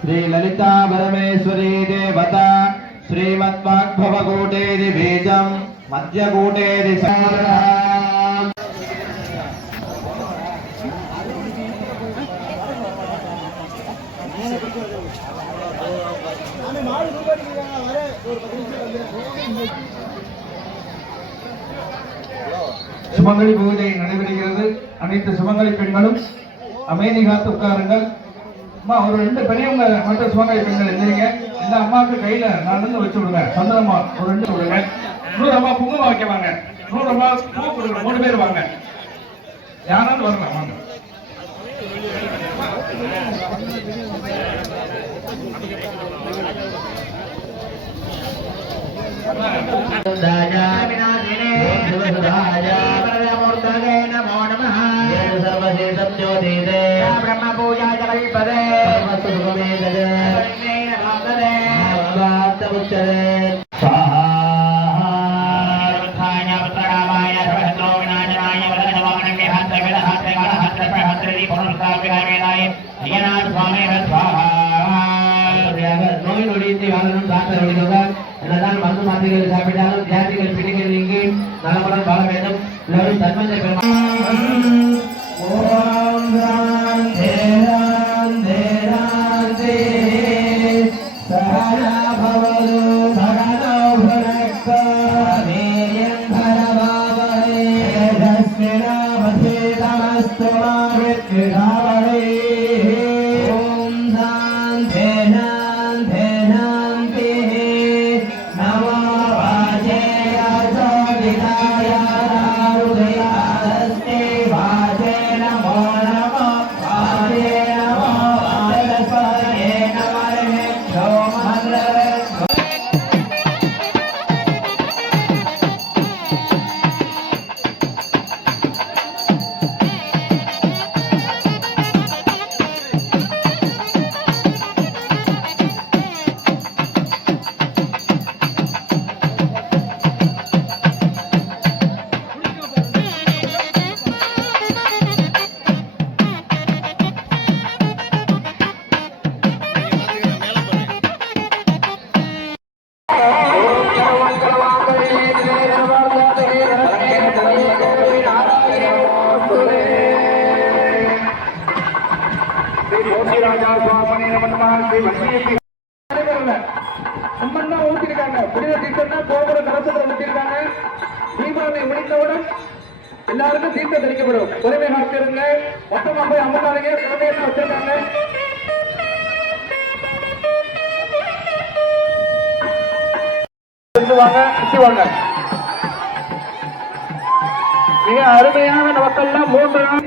श्रीललिता परमेश्वरी देवता श्रीमद्वाग्भवकूटेदि बीजं मध्यकूटेदि சுமங்கலி பூஜை நடைபெறுகிறது. அனைத்து சுமங்கலி பெண்களும் அமைதி காத்து உட்காருங்கள். அம்மா ஒரு 2 பெரியவங்க மட்டும் சுமங்கலி பெண்கள் எழுந்திரிங்க. இந்த அம்மாவுக்கு கையில நடந்து வச்சு விடுங்க. சந்தனமா ஒரு 2 விடுங்க. 100 அம்மா குங்குமம் வைக்க வாங்க. 100 அம்மா பூ கொடுங்க. 3 பேர் வாங்க. யாராலும் வரலாம் வாங்க. ब्रह्म पूजा जगल्पदे நோய் நொடியின்றி வாழணும் டாக்டர் வழிவதால் என்னதான் மருந்து மாத்திரைகள் சாப்பிட்டாலும் ஜாதிகள் பிடிகள் நீங்கி நலமுடன் வாழ வேண்டும். எல்லோரும் தர்மத்தை எல்லாருக்கும் தீர்த்தம் தெளிக்கப்படும். பொறுமை காத்திருங்க. மொத்தமா போய் அம்மனாருங்க குழந்தையெல்லாம் வச்சிருக்காங்க. மிக அருமையான மக்கள்லாம் 3 நாள்